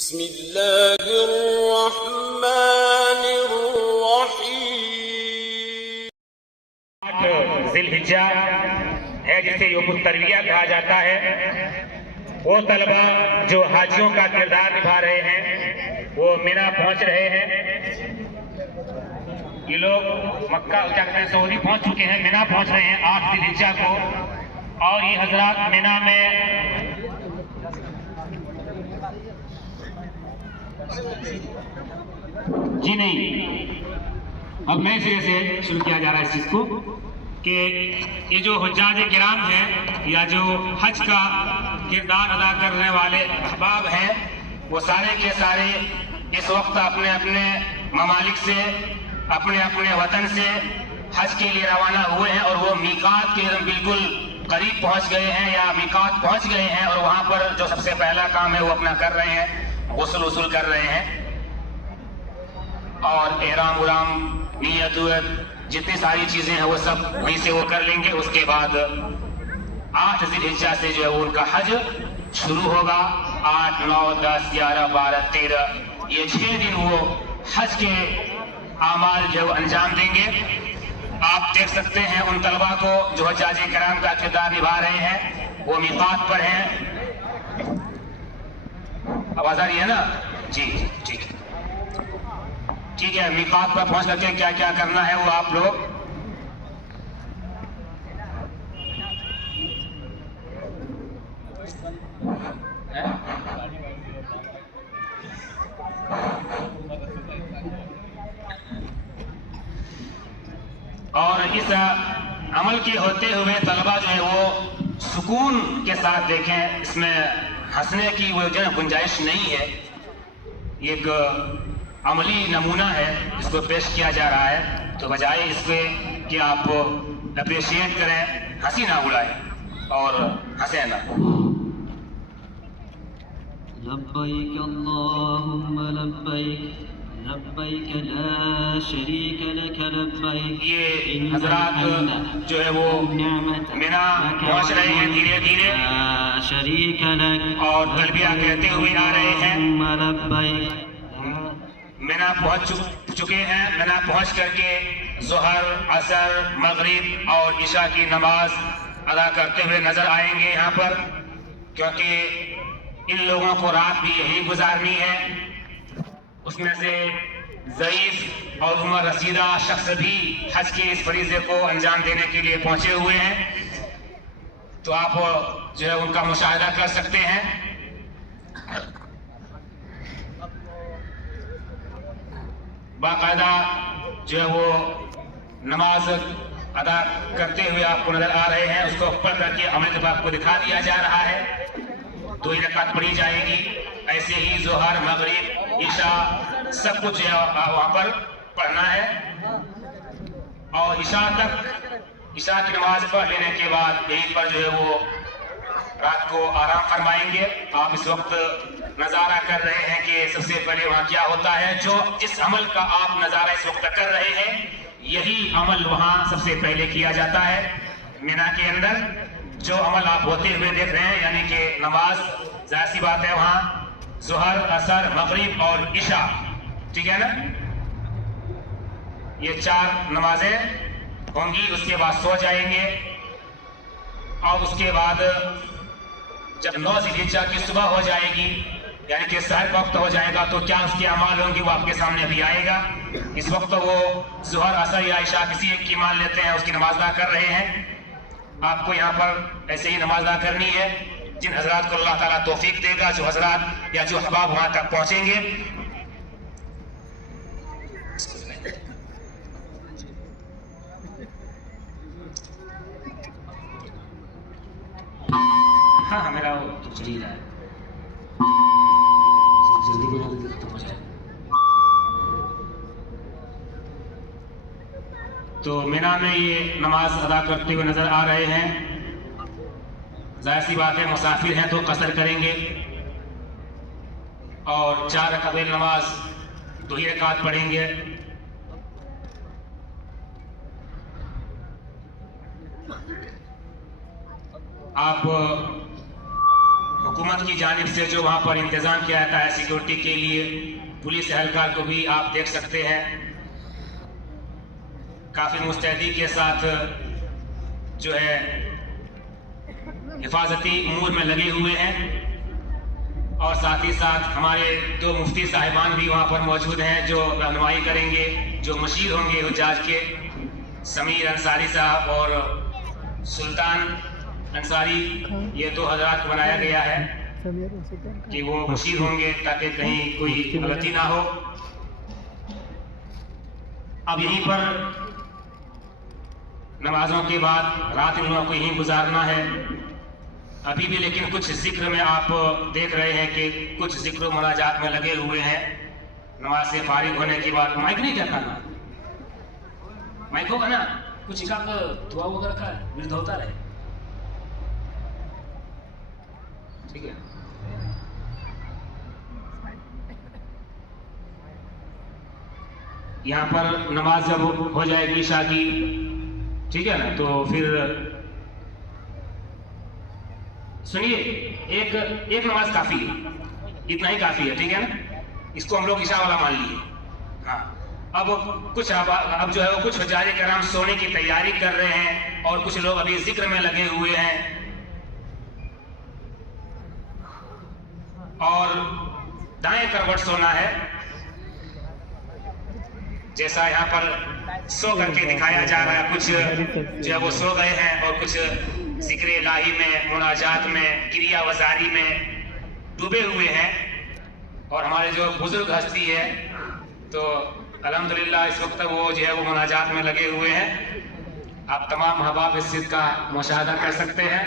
بسم اللہ الرحمن الرحیم۔ ذی الحجہ ہے جسے یوم الترویہ کہا جاتا ہے۔ وہ طلبہ جو حاجیوں کا کردار نبھا رہے ہیں وہ منی پہنچ رہے ہیں۔ یہ لوگ مکہ کیا کہتے ہیں سعودی پہنچ چکے ہیں، منی پہنچ رہے ہیں 8 ذی الحجہ کو، اور یہ حضرات منی میں جی نہیں، اب نئے سرے سے شروع کیا جا رہا ہے اس چیز کو کہ یہ جو حجاج کرام ہیں یا جو حج کا کردار ادا کرنے والے احباب ہیں وہ سارے کے سارے اس وقت اپنے اپنے ممالک سے اپنے اپنے وطن سے حج کے لیے روانہ ہوئے ہیں، اور وہ میقات کے بالکل قریب پہنچ گئے ہیں یا میقات پہنچ گئے ہیں، اور وہاں پر جو سب سے پہلا کام ہے وہ اپنا کر رہے ہیں، غسل وصول کر رہے ہیں، اور احرام ورام نیت جتنی ساری چیزیں ہیں وہ سب وہیں سے وہ کر لیں گے۔ اس کے بعد 8 ذی الحجہ سے جو ہے وہ ان کا حج شروع ہوگا۔ 8، 9، 10، 11، 12، 13 یہ 6 دن وہ حج کے اعمال جو انجام دیں گے۔ آپ دیکھ سکتے ہیں ان طلبہ کو جو حجاج کرام کا کردار نبھا رہے ہیں، وہ میقات پر ہیں۔ آواز آ رہی ہے نا؟ جی ٹھیک ہے، ٹھیک ہے۔ میقات پر پہنچ کر کے کیا کیا کرنا ہے وہ آپ لوگ اور اس عمل کے ہوتے ہوئے طلبہ جو ہے وہ سکون کے ساتھ دیکھیں، اس میں ہنسنے کی وہ جو ہے گنجائش نہیں ہے۔ یہ ایک عملی نمونہ ہے جس کو پیش کیا جا رہا ہے، تو بجائے اس پہ کہ آپ اپریشیٹ کریں، ہنسی نہ اڑائیں اور ہنسیں نہ۔ لبیک اللہم لبیک لبیک لا شریک لک لبیک۔ یہ حضرات جو ہے وہ منی پہنچ رہے ہیں دھیرے دھیرے، لا شریک لک، اور تلبیہ کہتے ہوئے آ رہے ہیں۔ لبیک منی پہنچ چکے ہیں۔ منی پہنچ کر کے ظہر، عصر، مغرب اور عشاء کی نماز ادا کرتے ہوئے نظر آئیں گے یہاں پر، کیونکہ ان لوگوں کو رات بھی یہی گزارنی ہے۔ اس میں سے ضعیف اور عمر رسیدہ شخص بھی حج کے اس فریضے کو انجام دینے کے لیے پہنچے ہوئے ہیں، تو آپ جو ہے ان کا مشاہدہ کر سکتے ہیں۔ باقاعدہ جو ہے وہ نماز ادا کرتے ہوئے آپ کو نظر آ رہے ہیں، اس کو پڑھ کر کے عمل جب آپ کو دکھا دیا جا رہا ہے۔ 2 رکعت پڑھی جائے گی، ایسے ہی ظہر، مغرب، عشاء سب کچھ وہاں پر پڑھنا ہے، اور عشاء کی نماز پڑھ لینے کے بعد یہیں پر جو ہے وہ رات کو آرام فرمائیں گے۔ آپ اس وقت نظارہ کر رہے ہیں کہ سب سے پہلے وہاں کیا ہوتا ہے۔ جو جس عمل کا آپ نظارہ اس وقت کر رہے ہیں یہی عمل وہاں سب سے پہلے کیا جاتا ہے۔ منی کے اندر جو عمل آپ ہوتے ہوئے دیکھ رہے ہیں، یعنی کہ نماز، ظاہر سی بات ہے وہاں ظہر، عصر، مغرب اور عشاء، ٹھیک ہے نا، یہ 4 نمازیں ہوں گی۔ اس کے بعد سو جائیں گے، اور اس کے بعد جب 9 ذی الحجہ کی صبح ہو جائے گی، یعنی کہ سحر کا وقت ہو جائے گا، تو کیا اس کے اعمال ہوں گے وہ آپ کے سامنے بھی آئے گا۔ اس وقت وہ ظہر، عصر یا عشاء کسی ایک کی مان لیتے ہیں، اس کی نماز ادا کر رہے ہیں۔ آپ کو یہاں پر ایسے ہی نماز ادا کرنی ہے۔ جن حضرات کو اللہ تعالیٰ توفیق دے گا، جو حضرات یا جو احباب وہاں تک پہنچیں گے، ہاں میرا وہ چلی رہا ہے، جلدی ختم ہو جائے۔ تو منی میں یہ نماز ادا کرتے ہوئے نظر آ رہے ہیں۔ ظاہر سی بات ہے مسافر ہیں تو قصر کریں گے، اور 4 رکعت نماز 2 ہی رکعت پڑھیں گے۔ آپ حکومت حکومت کی جانب سے جو وہاں پر انتظام کیا جاتا ہے سیکورٹی کے لیے، پولیس اہلکار کو بھی آپ دیکھ سکتے ہیں کافی مستعدی کے ساتھ جو ہے حفاظتی امور میں لگے ہوئے ہیں، اور ساتھ ہی ساتھ ہمارے 2 مفتی صاحبان بھی وہاں پر موجود ہیں جو رہنمائی کریں گے، جو مشیر ہوں گے حجاج کے، سمیر انصاری صاحب اور سلطان انصاری، یہ 2 حضرات کو بنایا گیا ہے کہ وہ مشیر ہوں گے تاکہ کہیں کوئی غلطی نہ ہو۔ اب یہیں پر نمازوں کے بعد رات ان لوگوں کو یہیں گزارنا ہے ابھی بھی، لیکن کچھ ذکر میں آپ دیکھ رہے ہیں کہ کچھ ذکر و مناجات میں لگے ہوئے ہیں۔ نماز سے فارغ ہونے کے بعد مائک نہیں کیا کرنا، مائک ہوگا نا، کچھ ایک دعا وغیرہ کا ورد ہوتا رہے، ٹھیک ہے۔ یہاں پر نماز جب ہو جائے گی عشاء کی، ٹھیک ہے نا، تو پھر سنیے، ایک نماز کافی ہے، اتنا ہی کافی ہے، ٹھیک ہے نا، اس کو ہم لوگ عشاء والا مان لیے۔ ہاں، اب جو ہے وہ کچھ حجاج کرام سونے کی تیاری کر رہے ہیں اور کچھ لوگ ابھی ذکر میں لگے ہوئے ہیں، اور دائیں کروٹ سونا ہے، جیسا یہاں پر سو کر کے دکھایا جا رہا ہے۔ کچھ جو ہے وہ سو گئے ہیں اور کچھ ذکر الہی میں، مناجات میں، کریا وزاری میں ڈوبے ہوئے ہیں، اور ہمارے جو بزرگ ہستی ہے تو الحمدللہ اس وقت وہ جو ہے وہ مناجات میں لگے ہوئے ہیں۔ آپ تمام احباب اس چیز کا مشاہدہ کر سکتے ہیں،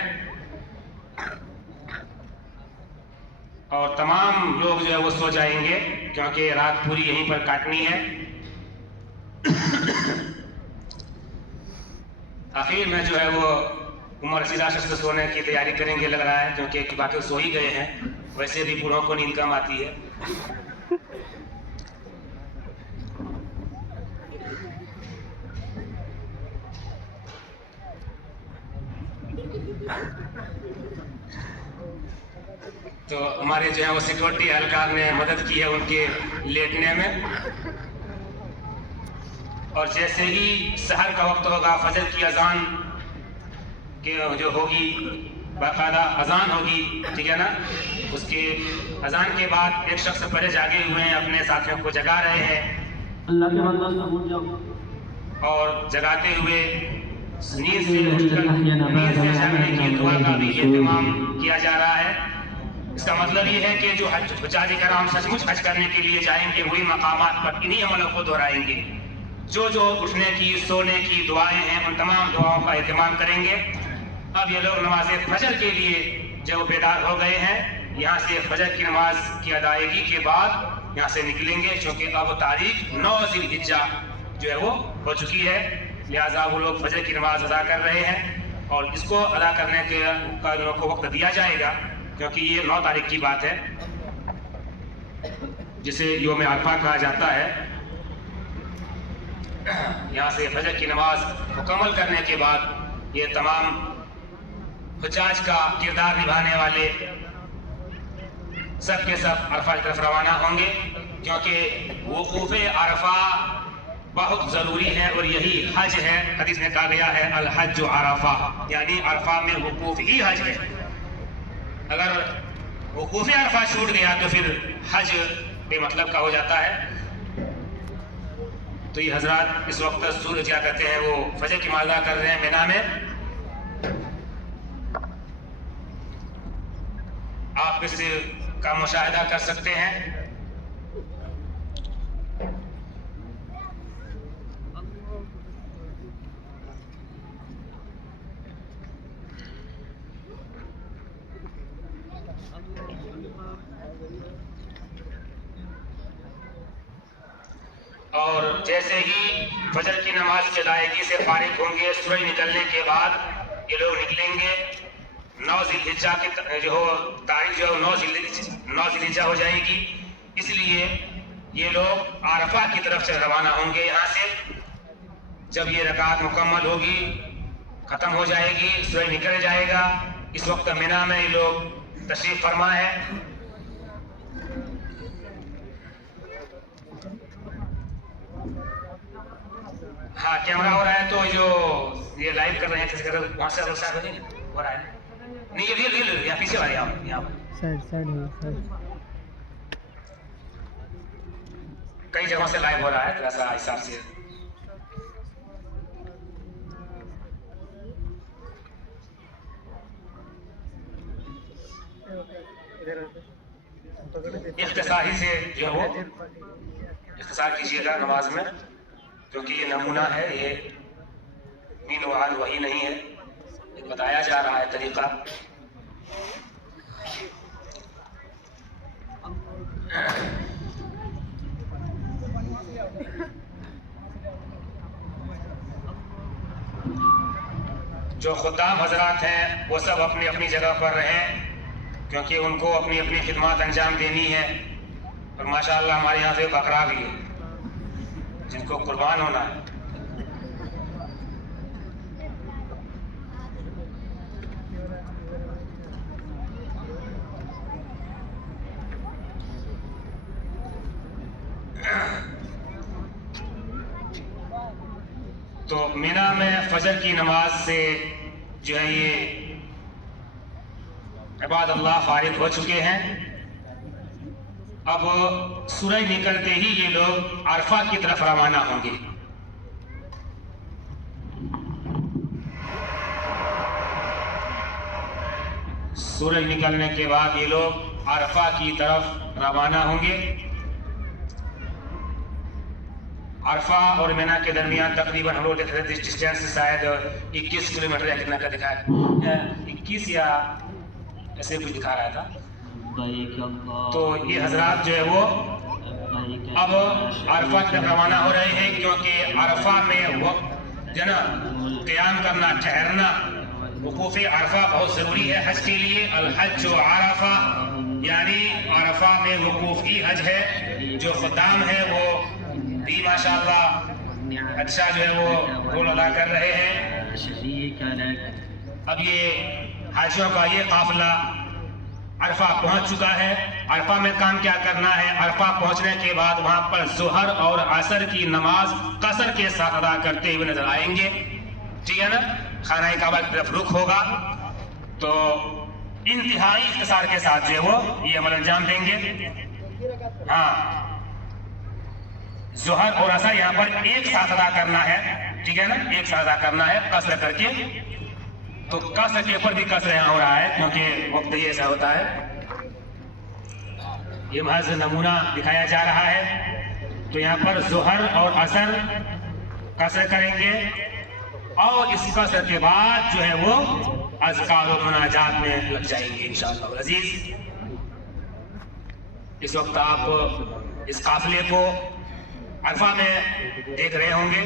اور تمام لوگ جو ہے وہ سو جائیں گے کیونکہ رات پوری یہیں پر کاٹنی ہے۔ آخر میں جو ہے وہ عمر رسیدہ شخص سونے کی تیاری کریں گے لگ رہا ہے، کیونکہ باقی سو ہی گئے ہیں، ویسے بھی بوڑھوں کو نیند کم آتی ہے۔ تو ہمارے جو ہے وہ سیکورٹی اہلکار نے مدد کی ہے ان کے لیٹنے میں، اور جیسے ہی سحر کا وقت ہوگا، فجر کی اذان کے جو ہوگی، باقاعدہ اذان ہوگی، ٹھیک ہے نا، اس کے اذان کے بعد ایک شخص پہلے جاگے ہوئے ہیں، اپنے ساتھیوں کو جگا رہے ہیں، اللہ کے بندوں سمجھ جاؤ، اور جگاتے ہوئے نیند سے جاگنے کی دعا کا بھی اہتمام کیا جا رہا ہے۔ اس کا مطلب یہ ہے کہ جو حجاج کرام سچ مچ حج کرنے کے لیے جائیں گے وہی مقامات پر انہی عملوں کو دہرائیں گے، جو اٹھنے کی، سونے کی دعائیں ہیں ان تمام دعاؤں کا اہتمام کریں گے۔ اب یہ لوگ نماز فجر کے لیے جو بیدار ہو گئے ہیں، یہاں سے فجر کی نماز کی ادائیگی کے بعد یہاں سے نکلیں گے، چونکہ اب تاریخ 9 ذی الحجہ جو ہے وہ ہو چکی ہے، لہٰذا وہ لوگ فجر کی نماز ادا کر رہے ہیں، اور اس کو ادا کرنے کا ان لوگوں کو وقت دیا جائے گا، کیونکہ یہ 9 تاریخ کی بات ہے جسے یوم عرفہ کہا جاتا ہے۔ یہاں سے فجر کی نماز مکمل کرنے کے بعد یہ تمام حجاج کا کردار نبھانے والے سب کے سب عرفہ کی طرف روانہ ہوں گے، کیونکہ وقوف عرفہ بہت ضروری ہے اور یہی حج ہے۔ حدیث میں کہا گیا ہے الحج عرفہ، یعنی عرفہ میں وقوف ہی حج ہے۔ اگر وقوف عرفہ چھوٹ گیا تو پھر حج بے مطلب کا ہو جاتا ہے۔ تو یہ حضرات اس وقت سورج کیا کہتے ہیں وہ فجر کی نماز ادا کر رہے ہیں مینا میں، آپ اس کا مشاہدہ کر سکتے ہیں۔ اور جیسے ہی فجر کی نماز کی ادائیگی سے فارغ ہوں گے، سورج نکلنے کے بعد یہ لوگ نکلیں گے۔ 9 ذی الحجہ کی جو تاریخ جو 9 ذی الحجہ ہو جائے گی، اس لیے یہ لوگ عرفہ کی طرف سے روانہ ہوں گے۔ یہاں سے جب یہ رکعت مکمل ہوگی، ختم ہو جائے گی، سورج نکل جائے گا، اس وقت مینا میں یہ لوگ तशरीफ फरमा है। हाँ, कैमरा हो रहा है तो जो ये लाइव कर रहे हैं किसी तरह वहाँ से हो रहा है नहीं, ये रियल यहाँ पीछे वाले यहाँ कई जगहों से लाइव हो रहा है, थोड़ा सा हिसाब से। इख्तिसारी से जो है वो इख्तिसार कीजिएगा नमाज में, क्योंकि ये नमूना है, ये मीन वाल वही नहीं है, ये बताया जा रहा है तरीका। जो खुद्दाम हजरात हैं वो सब अपनी अपनी जगह पर रहें, क्योंकि उनको अपनी अपनी खिदमत अंजाम देनी है। और माशाअल्लाह हमारे यहाँ से बकरा भी है जिनको कुर्बान होना है। तो मीना में फजर की नमाज से जो है ये इबादतुल्लाह फारिग हो चुके हैं। अब सूरज निकलते ही ये लोग अरफा की तरफ रवाना होंगे। सूरज निकलने के बाद ये लोग अरफा की तरफ रवाना होंगे। अरफा और मीना के दरमियान तकरीबन हम लोग देख रहे थे डिस्टेंस शायद 21 किलोमीटर या कितना का दिखा है, 21 या ऐसे कुछ दिखा रहा था। तो ये हजरात जो है वो अब अरफा की तरफ रवाना हो रहे हैं, क्योंकि अरफा में वक्त जो ना क़याम करना, ठहरना, वक़ूफ़ अरफा बहुत ज़रूरी है हज के लिए। अल-हज अरफा, यानी अरफा में वक़ूफ़ ही हज है। जो खुद्दाम है वो भी माशाअल्लाह अच्छा जो है वो रोल अदा कर रहे हैं। अब ये हाजियों का ये काफिला अरफा पहुंच चुका है। अरफा में काम क्या करना है, अरफा पहुंचने के बाद वहां पर ज़ोहर और असर की नमाज कसर के साथ अदा करते हुए नजर आएंगे, ठीक है ना। खाना काबा की तरफ रुख होगा, तो इंतहाई इख्तिसार के साथ जो है वो ये अमल अंजाम देंगे। हाँ, ज़ोहर और असर यहाँ पर एक साथ अदा करना है, ठीक है ना, एक साथ अदा करना है कसर करके। तो कसर के ऊपर भी कसर यहाँ हो रहा है, क्योंकि वक्त ही ऐसा होता है। ये महज नमूना दिखाया जा रहा है। तो यहाँ पर ज़ोहर और असर कसर करेंगे, और इस कसर के बाद जो है वो अज़कार और मुनाजात में लग जाएंगे इंशाअल्लाह अज़ीज़। इस वक्त आप इस काफिले को अरफा में देख रहे होंगे।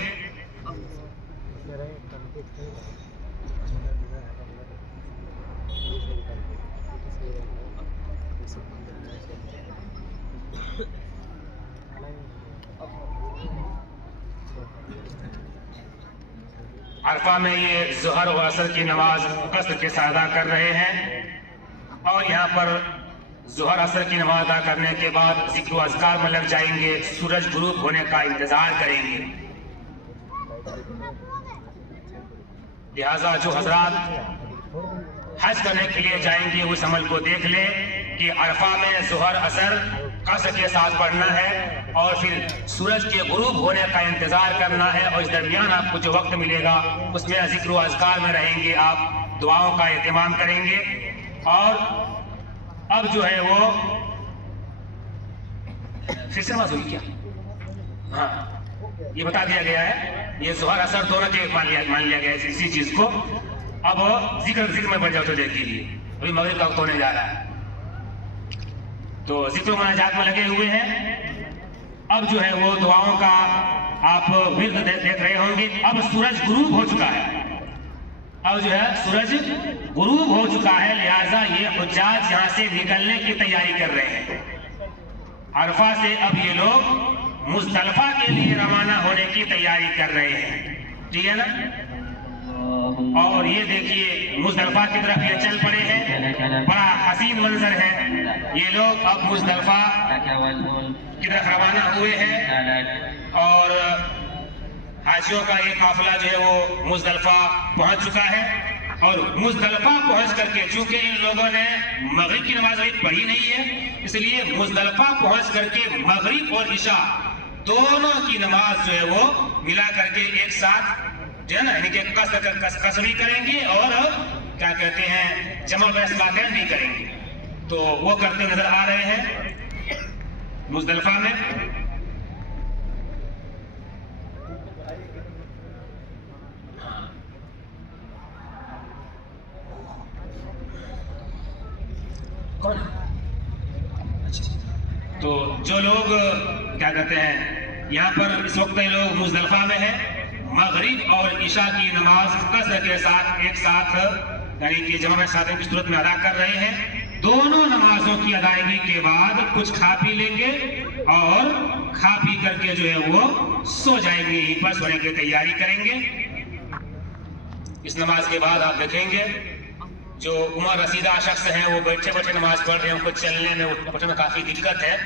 अरफा में ये ज़ोहर और असर की नमाज कसर के साथ अदा कर रहे हैं, और यहाँ पर ज़ोहर असर की नमाज अदा करने के बाद ज़िक्र व अज़कार में लग जाएंगे। सूरज गुरूब होने का इंतज़ार करेंगे। लिहाजा जो हजरात हज करने के लिए जाएंगे उस अमल को देख ले कि अरफा में ज़ोहर असर कसर के साथ पढ़ना है, और फिर सूरज के गुरूब होने का इंतज़ार करना है। और इस दरमियान आपको जो वक्त मिलेगा उसमें ज़िक्र व अज़कार में रहेंगे, आप दुआओं का एहतमाम करेंगे। और अब जो है वो फिर से नमाज हुई क्या? हाँ, ये बता दिया गया है, ये ज़ोहर असर दोनों के मान लिया गया है इसी चीज को। अब जिक्र में बढ़ जाओ तो देखिए, अभी मगरिब का वक्त होने जा रहा है, तो जिक्र मुनाजात में लगे हुए हैं। अब जो है वो दुआओं का आप विर्द देख रहे होंगे। अब सूरज गुरूब हो चुका है, अब जो है सूरज गुरूब हो चुका है, लिहाजा ये हुज्जाज यहाँ से निकलने की तैयारी कर रहे हैं। अरफा से अब ये लोग मुज़दलिफा के लिए रवाना होने की तैयारी कर रहे हैं, ठीक है ना। اور یہ دیکھیے مزدلفہ کی طرف یہ چل پڑے ہیں. بڑا حسین منظر ہے. یہ لوگ اب مزدلفہ کی طرف روانہ ہوئے ہیں اور حاجیوں کا یہ قافلہ جو ہے وہ مزدلفہ پہنچ چکا ہے. اور مزدلفہ پہنچ کر کے چونکہ ان لوگوں نے مغرب کی نماز ابھی پڑھی نہیں ہے، اس لیے مزدلفہ پہنچ کر کے مغرب اور عشاء دونوں کی نماز جو ہے وہ ملا کر کے ایک ساتھ جو ہے نا یعنی کہ قصر بھی کریں گے اور کیا کہتے ہیں جمع بین الصلاتین بھی کریں گے. تو وہ کرتے نظر آ رہے ہیں مزدلفہ میں. تو جو لوگ کیا کہتے ہیں یہاں پر اس وقت یہ لوگ مزدلفہ میں ہیں، مغرب اور عشاء کی نماز قصر کے ساتھ ایک ساتھ یعنی کہ جمع صلاتین کی صورت میں ادا کر رہے ہیں. دونوں نمازوں کی ادائیگی کے بعد کچھ کھا پی لیں گے اور کھا پی کر کے جو ہے وہ سو جائیں گے، یہیں پر سونے کی تیاری کریں گے. اس نماز کے بعد آپ دیکھیں گے جو عمر رسیدہ شخص ہیں وہ بیٹھے بیٹھے نماز پڑھ رہے ہیں، ان کو چلنے میں اٹھنے میں کافی دقت ہے.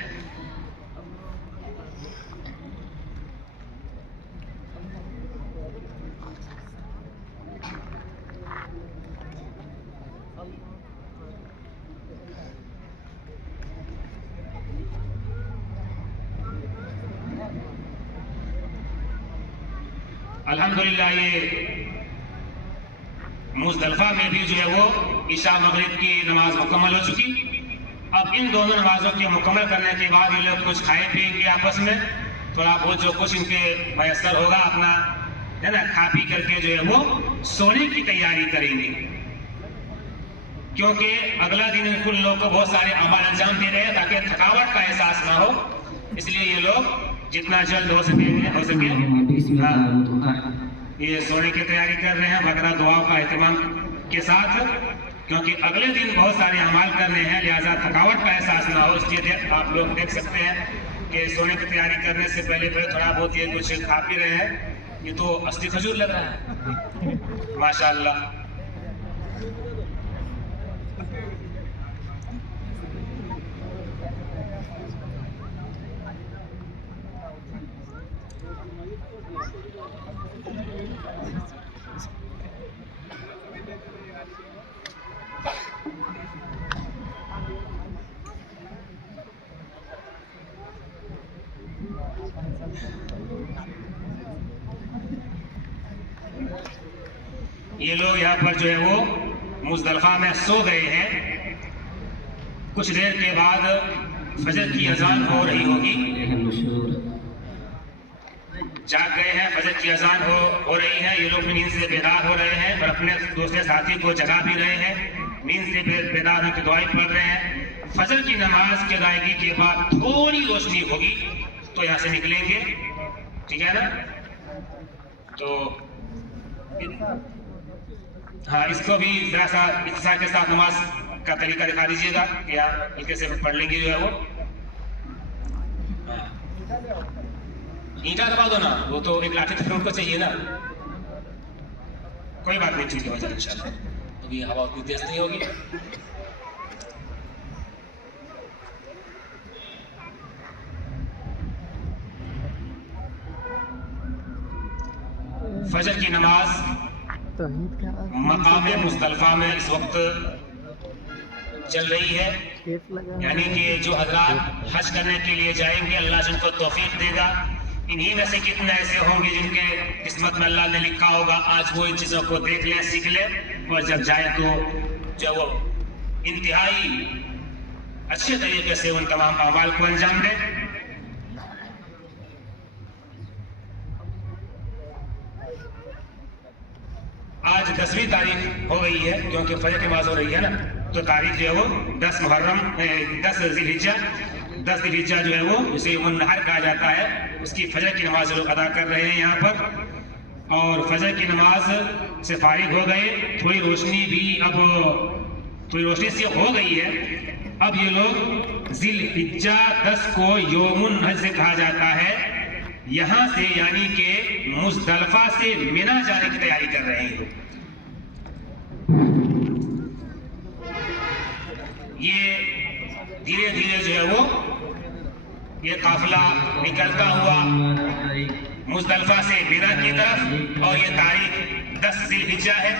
الحمدللہ یہ مزدلفہ میں بھی جو ہے وہ عشاء مغرب کی نماز مکمل ہو چکی. اب ان دونوں نمازوں کے مکمل کرنے کے بعد یہ لوگ کچھ کھائے پیئیں گے آپس میں، تھوڑا بہت جو کچھ ان کے میسر ہوگا اپنا ہے نا کھا پی کر کے جو ہے وہ سونے کی تیاری کریں گے. کیونکہ اگلا دن کل لوگوں کو بہت سارے اعمال انجام دے رہے ہیں تاکہ تھکاوٹ کا احساس نہ ہو، اس لیے یہ لوگ جتنا جلد ہو سکے یہ سونے کی تیاری کر رہے ہیں بغیر دعاؤں کا اہتمام کے ساتھ، کیونکہ اگلے دن بہت سارے اعمال کرنے ہیں لہٰذا تھکاوٹ کا احساس نہ ہو. اس لیے آپ لوگ دیکھ سکتے ہیں کہ سونے کی تیاری کرنے سے پہلے تھوڑا بہت یہ کچھ کھا پی رہے ہیں. یہ تو اصلی کھجور لگ رہا ہے ماشاءاللہ. یہ لوگ یہاں پر جو ہے وہ مزدلفہ میں سو گئے ہیں. کچھ دیر کے بعد فجر کی اذان ہو رہی ہوگی. جاگ گئے ہیں، فجر کی اذان ہو رہی ہے. یہ لوگ نیند سے بیدار ہو رہے ہیں اور اپنے دوسرے ساتھی کو جگا بھی رہے ہیں. نیند سے بیدار ہو کے دعائیں پڑھ رہے ہیں. فجر کی نماز کی ادائیگی کے بعد تھوڑی روشنی ہوگی تو یہاں سے نکلیں گے، ٹھیک ہے نا. تو ہاں اس کو بھی ذرا سا اختصار کے ساتھ نماز کا طریقہ دکھا دیجیے گا کہ آپ ہلکے سے پڑھ لیں گے جو ہے وہ. اینٹا دبا دو نا، وہ تو ایک لاٹھی تو ان کو چاہیے نا. کوئی بات نہیں، ٹھیک ہے ہو جائے انشاءاللہ. ابھی ہوا اتنی تیز نہیں ہوگی. فجر کی نماز مقام مزدلفہ میں اس وقت چل رہی ہے. یعنی کہ جو حضرات حج کرنے کے لیے جائیں گے اللہ جن کو توفیق دے گا. انہی میں سے کتنے ایسے ہوں گے جن کے قسمت میں اللہ نے لکھا ہوگا آج وہ ان چیزوں کو دیکھ لیں، سیکھ لیں اور جب جائے تو جو وہ انتہائی اچھے طریقے سے ان تمام اعمال کو انجام دیں. آج 10ویں تاریخ ہو گئی ہے کیونکہ فجر کی نماز ہو رہی ہے نا، تو تاریخ جو ہے وہ 10 محرم 10 ذی الحجہ جو ہے وہ جسے یوم النحر کہا جاتا ہے، اس کی فجر کی نماز لوگ ادا کر رہے ہیں یہاں پر. اور فجر کی نماز سے فارغ ہو گئے. تھوڑی روشنی سے ہو گئی ہے. اب یہ لوگ ذی الحجہ 10 کو یوم النحر سے کہا جاتا ہے. یہاں سے یعنی کہ مزدلفہ سے منی جانے کی تیاری کر رہے ہیں. ये धीरे धीरे जो है वो ये काफिला निकलता हुआ मुज़दलिफा से मिना की तरफ, और ये तारीख 10 ज़िलहिज्जा है।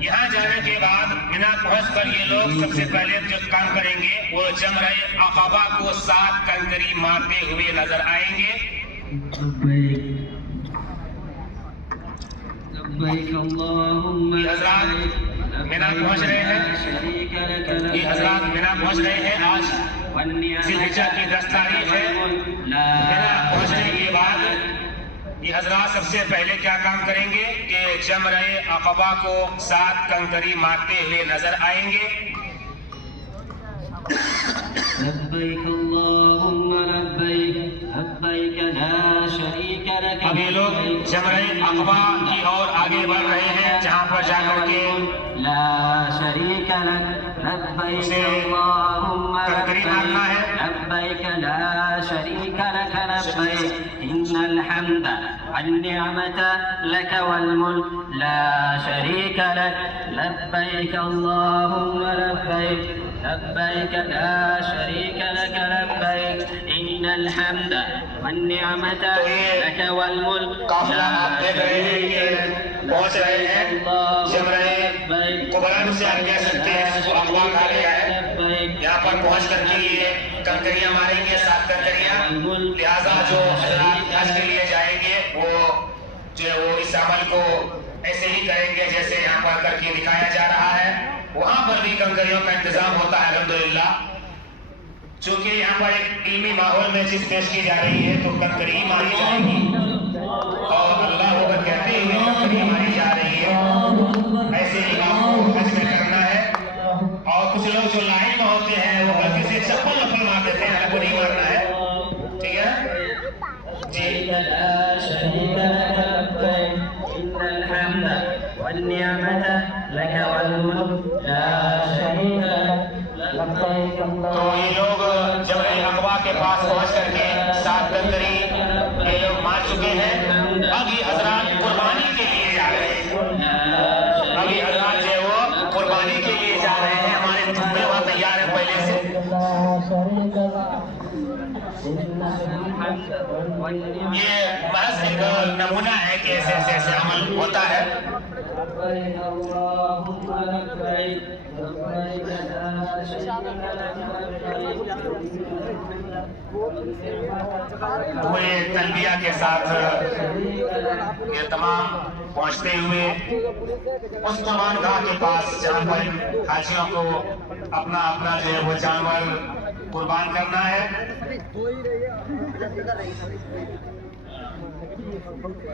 यहाँ जाने के बाद मिना पहुंचकर ये लोग सबसे पहले जो काम करेंगे वो जमरे अक़बा को 7 कंकरी मारते हुए नजर आएंगे। ये हज़रात मिना पहुंच रहे हैं, ये हज़रात मिना पहुंच रहे हैं। आज ज़िलहिज्जा की 10 तारीख है। मिना पहुंचने के बाद ये हज़रात सबसे पहले क्या काम करेंगे कि जमरे अक़बा को 7 कंकरी मारते हुए नजर आएंगे। लब्बैक अल्लाहुम्मा लब्बैक लब्बैक ला शरीक लक। अब ये लोग जमरे अक़बा की ओर आगे बढ़ रहे हैं, जहाँ पर जाकर के ला शरीक लक लब्बैक अल्लाहुम्मा कंकरी मारना है। लब्बैक ला शरीक लक लब्बैक इन्नल हम्द वन्निअमत लक वल मुल्क ला शरीक लक लब्बैक अल्लाहुम्मा लब्बैक लब्बैक ला शरीक लक लब्बैक इन्नल हम्द वन्निअमत लक वल मुल्क। काफिला आप देख रहे हैं कि पहुंच रहे हैं जमरे कुबरा से आप कह सकते हैं, इसको अक़बा कहा गया है। यहाँ पर पहुंच करके ये कंकरियां मारेंगे, 7 कंकरियां। लिहाजा जो हज़रात हज के लिए जाएंगे वो जो है वो इस अमल को ऐसे ही करेंगे जैसे यहाँ पर करके दिखाया जा रहा है। वहाँ पर भी कंकरियों का इंतजाम होता है अल्हम्दुलिल्लाह। चूंकि यहाँ पर एक इल्मी माहौल में चीज पेश की जा रही है तो कंकरी ही मारी जाएगी, और अल्लाह होकर कहते ही कंकरी मारी जा रही है। ऐसे ही आपको हज में करना है। और कुछ लोग जो लाइन में होते हैं वो गलती से चप्पल नफल मार देते हैं, आपको नहीं मारना है, ठीक है जी। तो ये लोग जमरे अक़बा के पास पहुंच करके 7 कंकरी ये लोग मार चुके हैं। अब ये हज़रात कुर्बानी के लिए जा रहे हैं। अब ये हज़रात जो है वो कुर्बानी के लिए जा रहे हैं। हमारे टुकड़े वहाँ तैयार है पहले से। ये महज एक नमूना है कि ऐसे ऐसे ऐसे अमल होता है। पूरे तलबिया के साथ ये तमाम पहुंचते हुए उस कुर्बान गाह के पास जहाँ पर हाजियों को अपना अपना जो है वो जानवर कुर्बान करना है।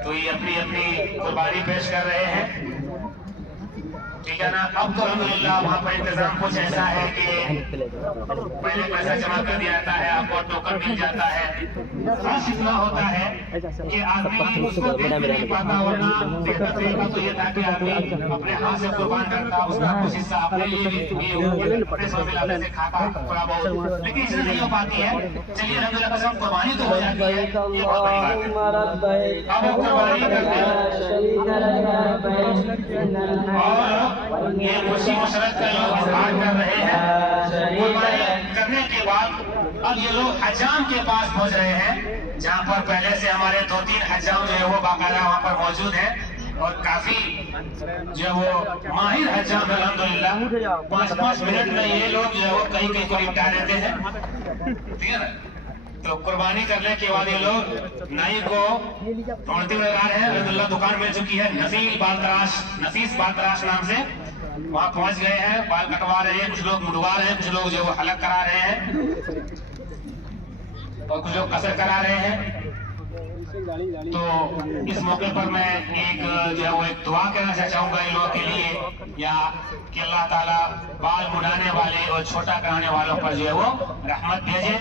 तो ये अपनी अपनी कुर्बानी पेश कर रहे हैं, ठीक है ना। अब तो अल्हम्दुलिल्लाह वहाँ पर इंतजाम कुछ ऐसा है कि पहले पैसा जमा कर दिया जाता है, आपको टोकन मिल जाता है। खास इतना होता है कि आदमी उसको देख नहीं पाता, वरना देखता तरीका तो ये था कि आदमी अपने हाथ से कुर्बान करता, उसका कुछ हिस्सा अपने लिए अपने सामने से खाता थोड़ा बहुत, लेकिन इससे नहीं हो पाती है। चलिए अल्हम्दुलिल्लाह कसम कुर्बानी तो हो जाती है, ये बहुत बड़ी बात है। अब वो कुर्बानी करते हैं और ये खुशी मशरत का लोग इजहार कर रहे हैं। कुर्बानी करने के बाद अब ये लोग हज्जाम के पास पहुंच रहे हैं, जहाँ पर पहले से हमारे 2-3 हज्जाम जो है वो बाकायदा वहाँ पर मौजूद है, और काफी जो वो माहिर हज्जाम अल्हम्दुलिल्लाह 5-5 मिनट में ये लोग जो है वो कहीं कहीं को निपटा देते हैं, ठीक है ना। तो कुर्बानी करने के बाद ये लोग नाई को ढूंढते हुए आ रहे हैं। अल्हम्दुलिल्लाह दुकान मिल चुकी है नफीस बाल तराश नाम से, वहाँ पहुंच गए हैं। बाल कटवा रहे हैं, कुछ लोग मुड़वा रहे हैं, कुछ लोग जो हलक करा रहे हैं और कुछ लोग कसर करा रहे हैं। तो इस मौके पर मैं एक जो है वो एक दुआ करना चाहूंगा इन लोगों के लिए, या कि अल्लाह ताला बाल मुड़ाने वाले और छोटा कराने वालों पर जो है वो रहमत भेजे।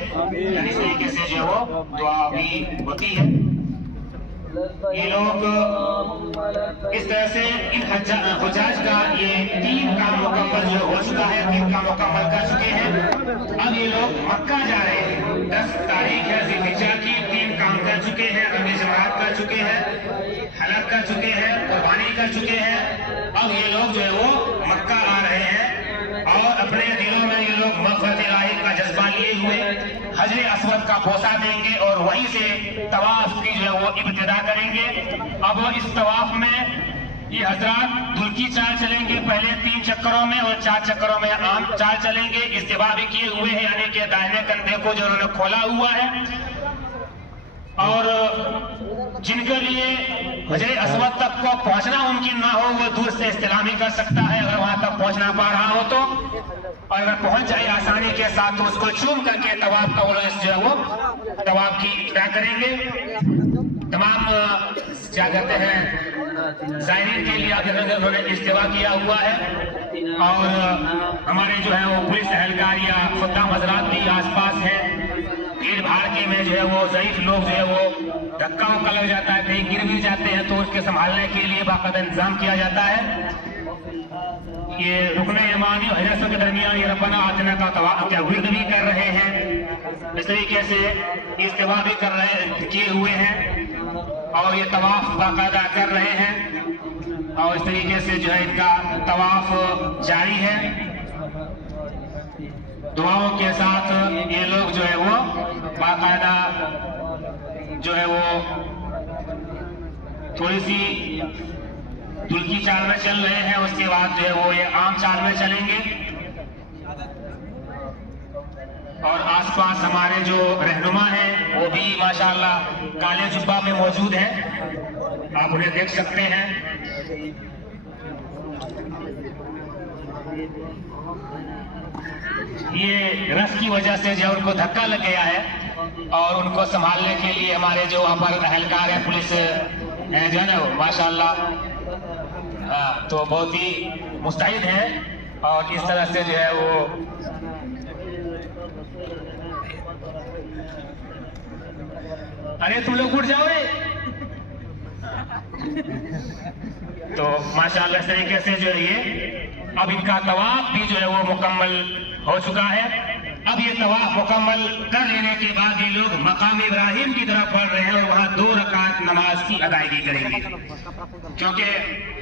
यानी इस तरीके से जो है वो दुआ भी होती है। ये लोग इस तरह से इन हुज्जाज का ये 3 काम मुकम्मल जो हो चुका है, 3 काम मुकम्मल कर चुके हैं। अब ये लोग मक्का जा रहे हैं। 10 तारीख है ज़िलहिज्जा की, 3 काम कर चुके हैं, रमी जमात कर चुके हैं, हलक कर चुके हैं, कुर्बानी कर चुके हैं। अब ये लोग जो है वो मक्का आ रहे हैं और अपने दिलों में کا بوسہ دیں گے اور وہیں سے طواف کی جو ہے وہ ابتدا کریں گے۔ اب اس طواف میں یہ حضرات دلکی چال چلیں گے، پہلے 3 چکروں میں اور 4 چکروں میں عام چال چلیں گے۔ استوا بھی کیے ہوئے ہیں، یعنی کہ دائیں کندھے کو جو انہوں نے کھولا ہوا ہے، اور جن کے لیے حجر اسود تک کو پہنچنا ممکن نہ ہو وہ دور سے استلام ہی کر سکتا ہے، اگر وہاں تک پہنچنا پا رہا ہو تو، اور اگر پہنچ جائے آسانی کے ساتھ تو اس کو چوم کر کے طواف کا جو ہے وہ طواف کی ابتدا کریں گے۔ تمام کیا کہتے ہیں زائرین کے لیے انہوں نے استوا کیا ہوا ہے، اور ہمارے جو ہے وہ پولیس اہلکار یا خدام حضرات بھی آس پاس ہیں۔ بھیڑ بھاڑ کے میں جو ہے وہ ضعیف لوگ جو ہے وہ دھکا وکا لگ جاتا ہے، کہیں گر بھی جاتے ہیں تو اس کے سنبھالنے کے لیے باقاعدہ انتظام کیا جاتا ہے۔ یہ رکن یمانی اور حجر اسود کے درمیان یہ ربنا آتنا کا کیا ورد بھی کر رہے ہیں، اس طریقے سے استوا بھی کیے ہوئے ہیں، اور یہ طواف باقاعدہ کر رہے ہیں، اور اس طریقے سے جو ہے ان کا طواف جاری ہے۔ دعاؤں کے ساتھ یہ لوگ جو ہے وہ باقاعدہ جو ہے وہ تھوڑی سی دلکی چال میں چل رہے ہیں، اس کے بعد جو ہے وہ یہ عام چال میں چلیں گے، اور آس پاس ہمارے جو رہنما ہیں وہ بھی ماشاءاللہ کالے جبہ میں موجود ہیں، آپ انہیں دیکھ سکتے ہیں۔ یہ رش کی وجہ سے جو ان کو دھکا لگ گیا ہے، اور ان کو سنبھالنے کے لیے ہمارے جو وہاں پر اہلکار ہیں پولیس ہیں جو ہے نا ماشاءاللہ تو بہت ہی مستعد ہیں، اور اس طرح سے جو ہے وہ ارے تم لوگ اٹھ جاؤ رے، تو ماشاءاللہ اس طریقے سے جو ہے یہ اب ان کا طواف بھی جو ہے وہ مکمل ہو چکا ہے۔ اب یہ طواف مکمل کر لینے کے بعد یہ لوگ مقام ابراہیم کی طرف بڑھ رہے ہیں، اور وہاں 2 رکعت نماز کی ادائیگی کریں گے، کیونکہ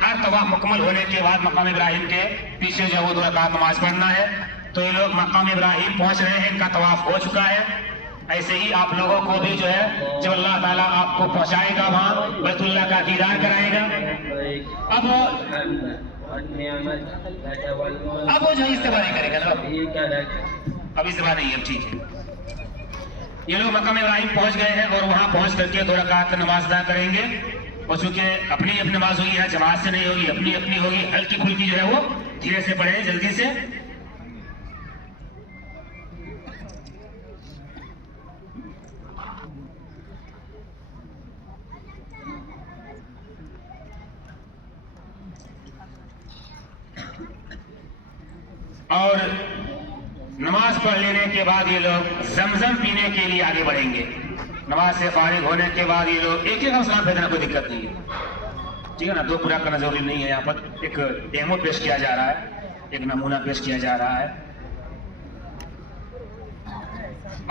ہر طواف مکمل ہونے کے بعد مقام ابراہیم کے پیچھے جو ہے وہ 2 رکعت نماز پڑھنا ہے۔ تو یہ لوگ مقام ابراہیم پہنچ رہے ہیں، ان کا طواف ہو چکا ہے۔ ایسے ہی آپ لوگوں کو بھی جو ہے جب اللہ تعالیٰ آپ کو پہنچائے گا وہاں بیت اللہ کا دیدار کرائے گا، اب وہ جو استوا نہیں کرے گا، اب استوا نہیں ہے، ٹھیک ہے۔ یہ لوگ مقام ابراہیم پہنچ گئے ہیں، اور وہاں پہنچ کر کے 2 رکعت نماز ادا کریں گے، اور چونکہ اپنی نماز ہوگی ہے، جماعت سے نہیں ہوگی، اپنی ہوگی، ہلکی پھلکی جو ہے وہ دھیرے سے پڑھیں جلدی سے۔ اور نماز پڑھ لینے کے بعد یہ لوگ زمزم پینے کے لیے آگے بڑھیں گے۔ نماز سے فارغ ہونے کے بعد یہ لوگ ایک سلام بھیجنا کوئی دقت نہیں ہے، ٹھیک ہے نا، 2 پورا کرنا ضروری نہیں ہے۔ یہاں پر ایک ڈیمو پیش کیا جا رہا ہے، ایک نمونہ پیش کیا جا رہا ہے،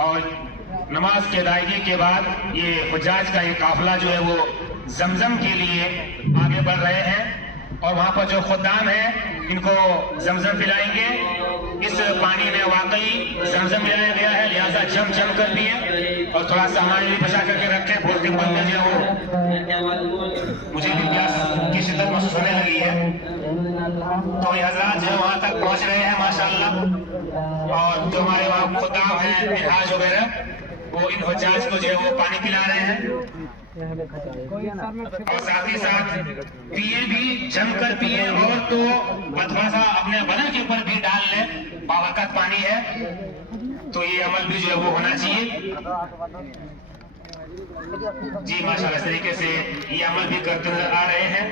اور نماز کی ادائیگی کے بعد یہ حجاج کا یہ قافلہ جو ہے وہ زمزم کے لیے آگے بڑھ رہے ہیں، اور وہاں پر جو خدام ہیں ان کو زمزم پلائیں گے۔ اس پانی میں واقعی زمزم ملایا گیا ہے، لہٰذا جم کر پیے، اور تھوڑا سامان بھی بچا کر کے رکھیں، بولتے بولتے جو وہ مجھے بھی پیاس کی شدت محسوس ہونے لگی ہے۔ تو یہ حضرات جو وہاں تک پہنچ رہے ہیں ماشاءاللہ، اور جو ہمارے وہاں خدام ہیں الحاج وغیرہ وہ ان حجاج کو جو ہے وہ پانی پلا رہے ہیں، اور ساتھ ہی ساتھ پیے بھی، جم کر پیے، اور تو تھوڑا سا اپنے بدن کے اوپر بھی ڈال لیں، بابرکت پانی ہے، تو یہ عمل بھی جو ہے وہ ہونا چاہیے۔ جی ماشاءاللہ اس طریقے سے یہ عمل بھی کرتے نظر آ رہے ہیں۔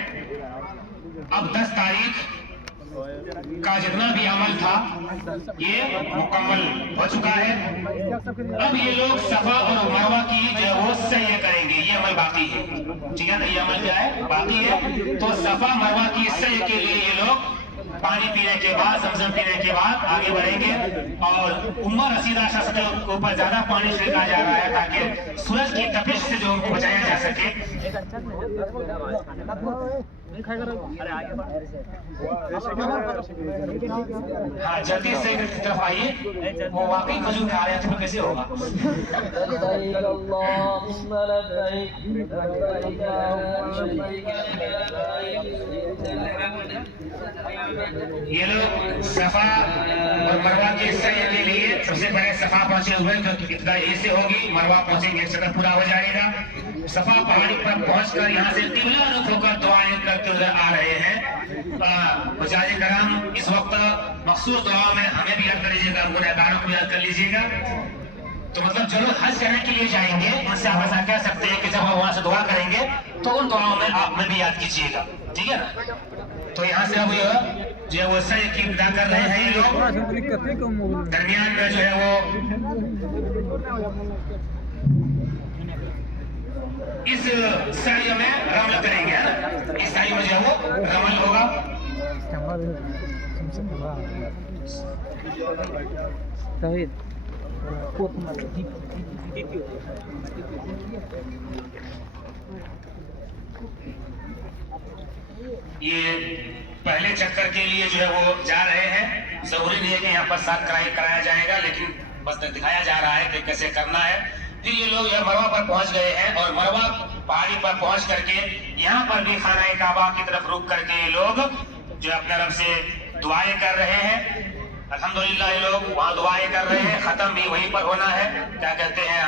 اب 10 تاریخ کا جتنا بھی عمل تھا یہ مکمل ہو چکا ہے۔ اب یہ لوگ صفا اور مروہ کی جو ہے وہ سعی کریں گے، یہ عمل باقی ہے، ٹھیک ہے نا، یہ عمل کیا ہے باقی ہے۔ تو صفا مروہ کی سعی کے لیے یہ لوگ پانی پینے کے بعد، زمزم پینے کے بعد آگے بڑھیں گے، اور عمر رسیدہ شخص کے اوپر زیادہ پانی چھڑکا جا رہا ہے تاکہ سورج کی تپش سے جو ان کو بچایا جا سکے۔ हाँ जल्दी से की तरफ आइए, वो वाकई खजूर खा रहे हैं तो कैसे होगा। ये लोग सफा और मरवा के सही के लिए सबसे पहले सफा पहुंचे हुए, क्योंकि इब्तिदा यहीं से होगी, मरवा पहुंचेंगे, एक चक्कर पूरा हो जाएगा। सफा पहाड़ी पर पहुंचकर यहाँ से किबला रुख होकर दुआएं करते हुए आ रहे हैं। मुजाहिद कराम इस वक्त मखसूस दुआ में हमें भी याद कर लीजिएगा, गुनहगारों को याद कर लीजिएगा। तो मतलब जो लोग हज करने के लिए जाएंगे उनसे आप ऐसा कह सकते हैं कि जब हम वहां से दुआ करेंगे तो उन दुआओं में आप में भी याद कीजिएगा, ठीक है ना। तो यहाँ से अब जो है वो सही की इब्तिदा कर रहे हैं ये लोग। दरमियान में जो है वो इस सही में रमल करेंगे, है ना। इस सही में जो है वो रमल होगा। ये पहले चक्कर के लिए जो है वो जा रहे हैं। जरूरी नहीं है कि यहाँ पर साथ कराया जाएगा, लेकिन बस दिखाया जा रहा है कि कैसे करना है। फिर ये लोग मरवा पर पहुंच गए हैं और मरवा पहाड़ी पर पहुंच करके यहाँ पर भी खाना काबा की तरफ रुक करके ये लोग जो अपने रब से दुआएं कर रहे हैं। अल्हम्दुलिल्लाह ये लोग वहाँ दुआएं कर रहे हैं। खत्म भी वहीं पर होना है। क्या कहते हैं,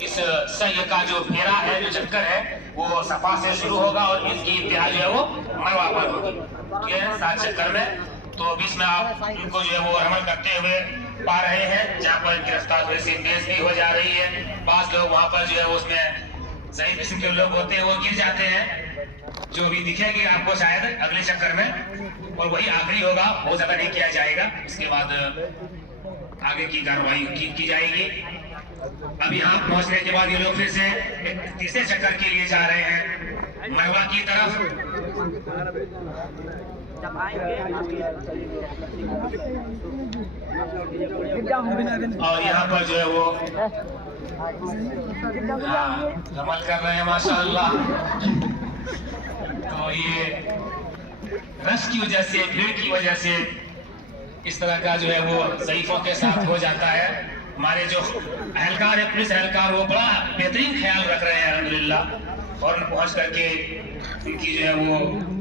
इस सही का जो फेरा है, जो चक्कर है, वो सफा से शुरू होगा और इसकी इंतहा जो है वो मरवा पर होगी, ठीक है, 7 चक्कर में। तो बीच में आप इनको जो है वो रमल करते हुए पा रहे हैं, जहाँ पर गिरफ्तार थोड़ी सी तेज भी हो जा रही है। 5 लोग वहाँ पर जो है उसमें सही किस्म के लोग होते हैं, वो गिर जाते हैं, जो भी दिखेंगे आपको शायद अगले चक्कर में, और वही आखिरी होगा, बहुत ज्यादा नहीं किया जाएगा। इसके बाद आगे की कार्रवाई की जाएगी। अब यहाँ पहुंचने के बाद ये लोग फिर से एक तीसरे चक्कर के लिए जा रहे हैं मरवा की तरफ। और यहाँ पर जो है वो रमल कर रहे हैं माशाअल्लाह। तो ये रश की वजह से, भीड़ की वजह से इस तरह का जो है वो ज़ईफ़ों के साथ हो जाता है। हमारे जो अहलकार है, पुलिस अहलकार, वो बड़ा बेहतरीन ख्याल रख रहे हैं अल्हम्दुलिल्लाह। और पहुँच करके इनकी जो है वो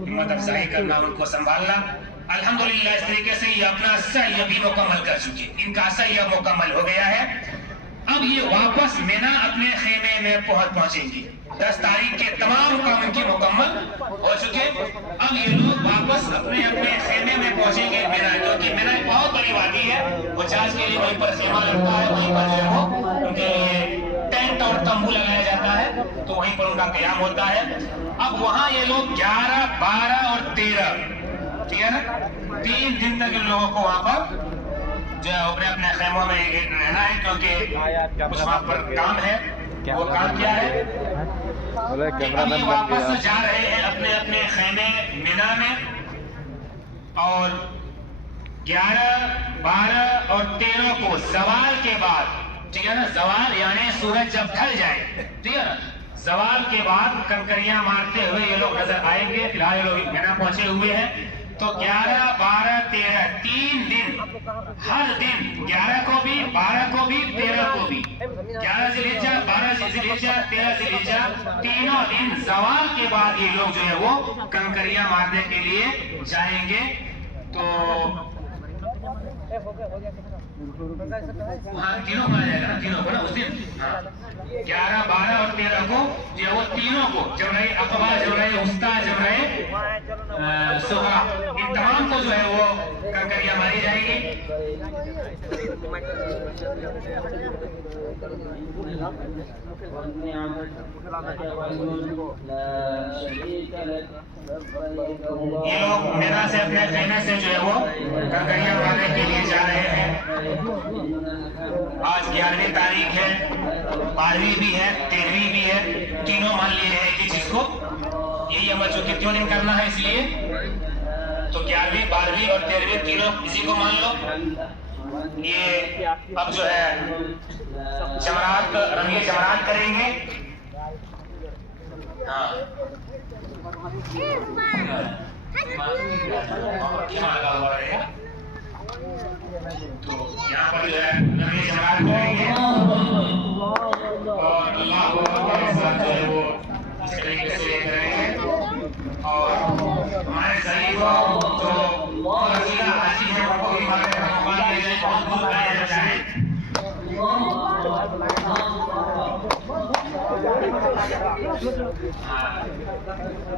हिम्मत अफजाई करना, उनको संभालना। अल्हम्दुलिल्लाह इस तरीके से ये अपना सही भी मुकम्मल कर चुके, इनका सही अब मुकम्मल हो गया है। अब ये वापस मिना अपने खेमे में पहुंचेंगे। 10 तारीख के तमाम काम इनके मुकम्मल हो चुके। अब ये लोग वापस अपने अपने खेमे में पहुंचेंगे मिना, क्योंकि मिना एक बहुत बड़ी वादी है। वो चार्ज के लिए वहीं पर खेमा लगता है, वहीं पर जो है वो उनके लिए टेंट और तंबू लगाया जाता है, तो वहीं पर उनका क़याम होता है। अब वहाँ ये लोग 11, 12 और 13, ठीक है ना, 3 दिन तक इन लोगों को वहाँ पर जो है अपने अपने खेमों में रहना है, क्योंकि कुछ वहाँ पर काम है। वो काम क्या है, अब ये वापस जा रहे हैं अपने अपने खेमे मिना में। और 11, 12 और 13 को ज़वाल के बाद, ठीक है ना, ज़वाल यानी सूरज जब ढल जाए, ठीक है ना, ज़वाल के बाद कंकरियां मारते हुए ये लोग नजर आएंगे। फिलहाल ये लोग मिना पहुंचे हुए हैं। तो 11, 12, 13 3 दिन, हर दिन 11 को भी, 12 को भी, 13 को भी, 11 ज़िलहिज्जा, 12 ज़िलहिज्जा, 13 ज़िलहिज्जा, तीनों दिन ज़वाल के बाद ये लोग जो है वो कंकरियां मारने के लिए जाएंगे। तो हाँ, तीनों को आ जाएगा ना, तीनों को ना उस दिन, हाँ, 11, 12 और 13 को जो है वो तीनों को, जमराए अक़बा, जमराए उस्ता, जमराए सुगरा, इन तमाम को जो है वो कंकरियां मारी जाएगी। ये लोग मिना से अपने खेमे से जो है वो कंकरियां मारने के लिए जा रहे हैं। आज 11वीं तारीख है, 12वीं भी है, 13वीं भी है, तीनों मान लिए हैं कि जिसको यही अमल जो कि क्यों नहीं करना है, इसलिए तो 11वीं, 12वीं और 13वीं तीनों इसी को मान लो। ये अब जो है जमरात, रंगी जमरात करेंगे। हाँ, लगा हुआ रहेगा। तो यहाँ पर जो है नबी जमात करेंगे और अल्लाह को के साथ जो है वो इस तरीके से करेंगे और हमारे शरीफ जो रसीला हाजी है उनको भी मारने का मौका दिया जाए, बहुत दूर बनाया जाए।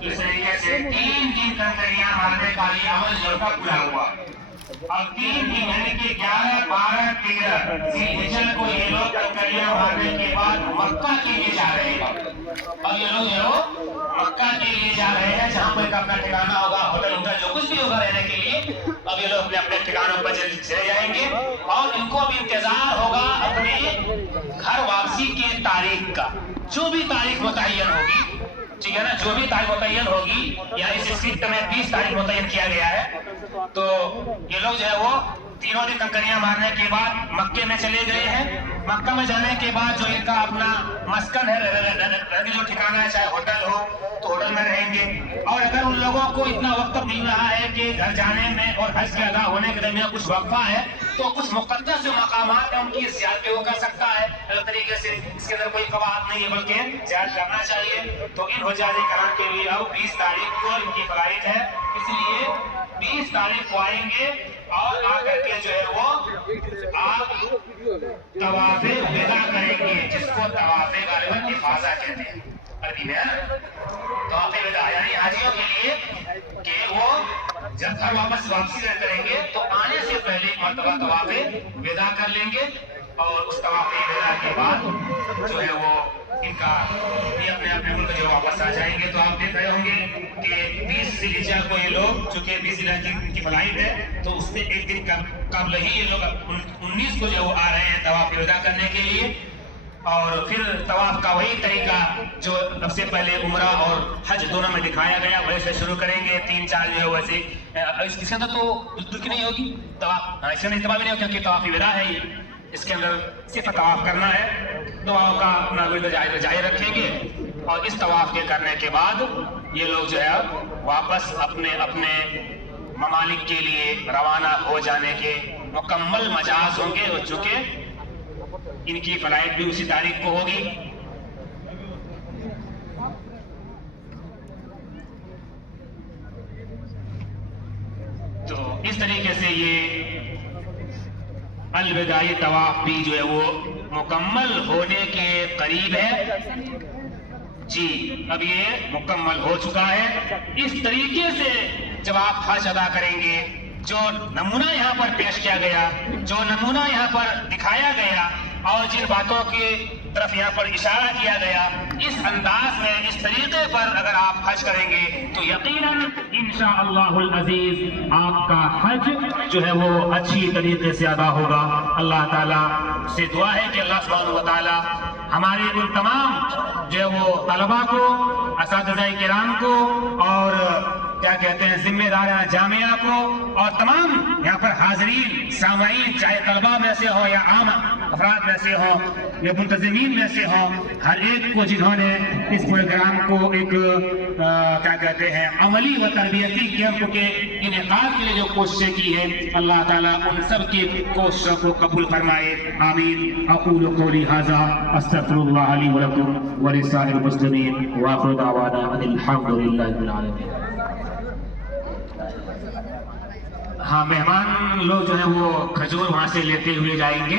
इस तरीके से 3 कंकरियां मारने का ये अमल जो का पूरा हुआ। अब 3 दिन यानी कि 11, 12, 13 जिलहिज्जा को ये लोग कंकरियां मारने के बाद मक्का के लिए जा रहे हैं। अब ये लोग जो मक्का के लिए जा रहे हैं, जहाँ पर अपना ठिकाना होगा, होटल उनका जो कुछ भी होगा रहने के लिए। अब ये लोग अपने अपने ठिकानों पर चले जाएंगे और इनको अब इंतजार होगा अपने घर वापसी के तारीख का। जो भी तारीख मुतय्यन होगी, ठीक है ना, जो भी तारीख मुतय्यन होगी, या इस स्क्रिप्ट में 20 तारीख मुतय्यन किया गया है। तो ये लोग जो है वो तीनों दिन कंकरियां मारने के बाद मक्के में चले गए हैं। मक्का में जाने के बाद जो इनका अपना मस्कन है, रहने जो ठिकाना है, चाहे होटल हो तो होटल में रहेंगे। और अगर उन लोगों को इतना वक्त मिल रहा है कि घर जाने में और हज के अदा होने के दरमियान कुछ वक्फा है, तो कुछ मुक़द्दस जो मकामात है उनकी ज़ियारत वो कर सकता है अलग तरीके से। इसके अंदर कोई कवायद नहीं है, बल्कि ज़ियारत करना चाहिए। तो इन हुज्जाज किराम के लिए अब 20 तारीख को इनकी फ्लाइट है, इसलिए 20 तारीख को आएंगे और आकर के जो है वो आप तवाफ़े विदा करेंगे, जिसको तवाफ़े गालिबन इफ़ाज़ा कहते हैं अरबी में। तवाफ़े विदा यानी हाजियों के लिए कि वो जब घर वापसी करेंगे तो आने से पहले एक मर्तबा तवाफ़े विदा कर लेंगे और उस तवाफ़े विदा के बाद जो है वो इनका ये अपने अपने मुल्क जो वापस आ जाएंगे। तो आप देख रहे होंगे कि 20 जिलहिज्जा को ये लोग, चूंकि 20 जिलहिज्जा की फ्लाइट है, तो उससे एक दिन कबल ही ये लोग 19 को जो आ रहे हैं तवाफ़ विदा करने के लिए। और फिर तवाफ का वही तरीका जो सबसे पहले उम्रा और हज दोनों में दिखाया गया, वैसे शुरू करेंगे। 3-4 जो है वैसे इसके अंदर तो दुरुकी नहीं होगी तवाफ, इसके अंदर इत्तबा भी नहीं होगी क्योंकि तवाफ़ विदा है ये। इसके अंदर सिर्फ तवाफ करना है, दुआओं का अपना विरद जारी रखेंगे और इस तवाफ के करने के बाद ये लोग जो है वापस अपने अपने ममालिक के लिए रवाना हो जाने के मुकम्मल मजाज होंगे। और चूंकि इनकी फ्लाइट भी उसी तारीख को होगी। तो इस तरीके से ये अलविदाई तवाफ भी जो है वो मुकम्मल होने के करीब है जी। अब ये मुकम्मल हो चुका है। इस तरीके से जब आप हज अदा करेंगे, जो नमूना यहाँ पर पेश किया गया, जो नमूना यहाँ पर दिखाया गया और जिन बातों की तरफ यहाँ पर इशारा किया गया, इस अंदाज में, इस तरीके पर अगर आप हज करेंगे तो यकीनन इंशाअल्लाहुल अजीज आपका हज जो है वो अच्छी तरीके से अदा होगा। अल्लाह ताला से दुआ है कि अल्लाह सुब्हानहू व तआला हमारे उन तमाम जो है वो तलबा को, असातिज़ाए किराम को और क्या कहते हैं जिम्मेदार जामिया को और तमाम यहाँ पर हाजरीन सामाईन, चाहे तलबा में से हो या आम अफराद में से हो या मुंतज़िमीन में से हो, हर एक को जिन्होंने इस प्रोग्राम को एक क्या कहते हैं अमली व तरबियती कैंप के इनेकाद के लिए जो कोशिशें की है, अल्लाह ताला उन सब की कोशिशों को कबूल फरमाए। आमीन। अक़ूलु क़ौली हाज़ा अस्तग़फ़िरुल्लाह ली व लकुम व लिसाइरिल मुस्लिमीन व आख़िरु दअवाना अनिल हम्दुलिल्लाहि रब्बिल आलमीन। हाँ, मेहमान लोग जो है वो खजूर वहाँ से लेते हुए जाएंगे।